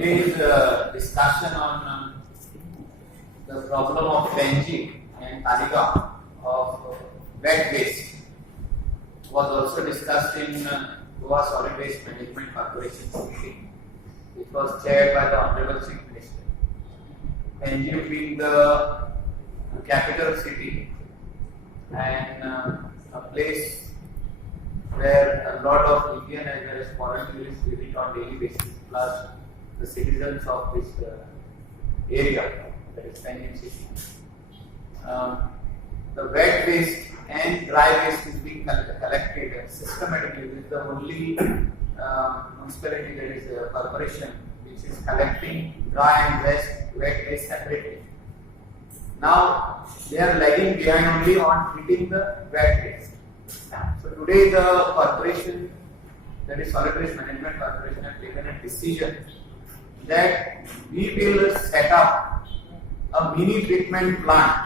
Today's discussion on the problem of Penji and Taligaon of wet waste was also discussed in Goa Solid Waste Management Corporation's meeting, which was chaired by the Honorable Chief Minister. Penji being the capital city and a place where a lot of Indian as well as foreign tourists visit on daily basis, plus the citizens of this area, that is Penji city. The wet waste and dry waste is being collected systematically. This is the only municipality, that is a corporation, which is collecting dry and wet waste separately. Now they are lagging behind only on treating the wet waste. So today the corporation, that is Solid Waste Management Corporation, has taken a decision that we will set up a mini treatment plant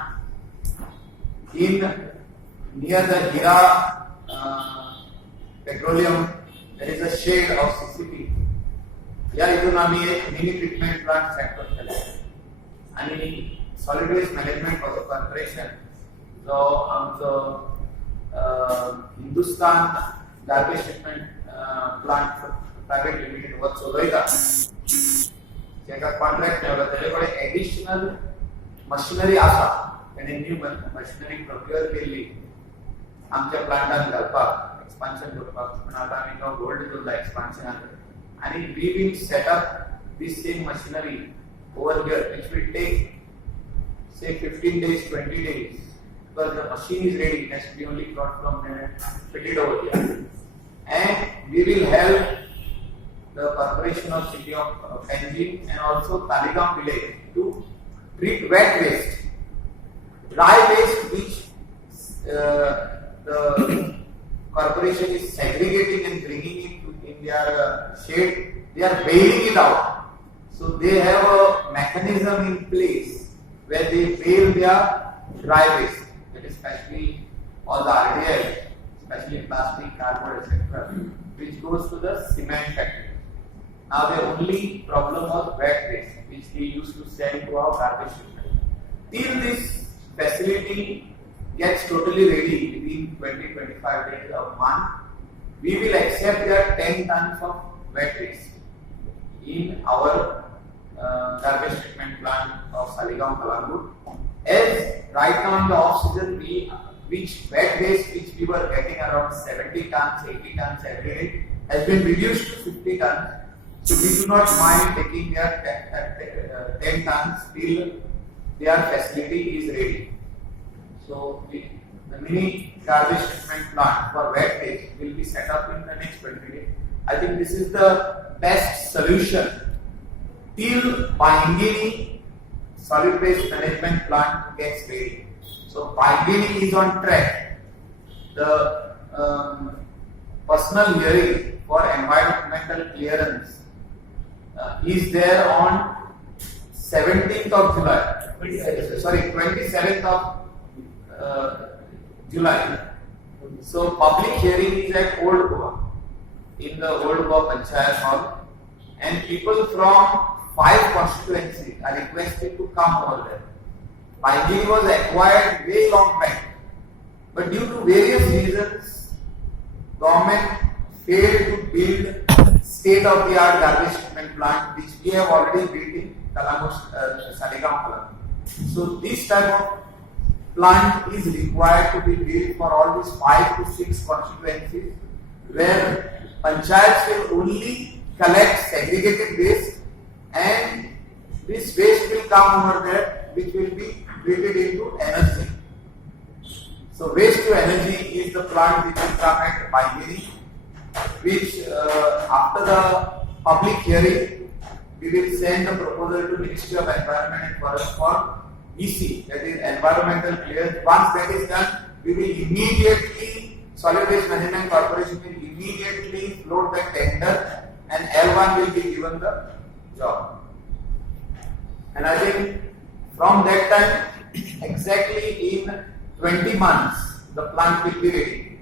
near the Hira Petroleum. There is a shade of CCP. या इथून आम्ही एक mini treatment plant set करतले आणि solid waste management corporation जो आमचो Hindustan garbage treatment plant private limited वो चलयता जेका कॉन्ट्रॅक्ट मेळ्ळो तेजे कडेन एडिशनल मशिनरी आसा. ताणें न्यू मशिनरी प्रोक्युअर केल्ली आमच्या प्लांटान घालपाक एक्सपान्शन करपाक, पूण आतां आमी तो होल्ड केल्लो एक्सपान्शनाक. And we will set up this same machinery over here, which will take say 15 days, 20 days, because the machine is ready. It has to be only brought from there, fitted over here. And we will help the corporation of city of Penji and also Taligaon village to treat wet waste, dry waste, which the corporation is segregating and bringing it in their shade. They are bailing it out. So they have a mechanism in place where they bail their dry waste, that is especially all the RDL, especially plastic, cardboard, etc., which goes to the cement factory. Now the only problem was wet waste, which we used to sell to our garbage shipment. Till this facility gets totally ready within 20-25 days or a month, we will accept their 10 tons of wet waste in our garbage treatment plant of Saligaon, Kalangur. As right now in the off season, which wet waste which we were getting around 70 tons, 80 tons every day has been reduced to 50 tons. So we do not mind taking their 10 tons till their facility is ready. So the mini garbage treatment plant for wet waste will be set up in the next 20 days. I think this is the best solution till Bangini solid waste management plant gets ready. So Bangini is on track. The personal hearing for environmental clearance is there on 17th of July. Sorry, 27th of July. So public hearing is at Old Goa, in the Old Goa Panchayat Hall, and people from 5 constituencies are requested to come over there. Bangini was acquired way long back, but due to various reasons, government failed to build state-of-the-art garbage treatment plant, which we have already built in Saligaon. So this type of plant is required to be built for all these 5 to 6 constituencies, where panchayats will only collect segregated waste, and this waste will come over there, which will be treated into energy. So waste to energy is the plant which will come at Bangini, which after the public hearing, we will send the proposal to Ministry of Environment and Forest for EC, that is environmental clearance. Once that is done, we will immediately, Solid Waste Management Corporation will immediately float the tender, and L1 will be given the job. And I think from that time, exactly in 20 months, the plant will be ready.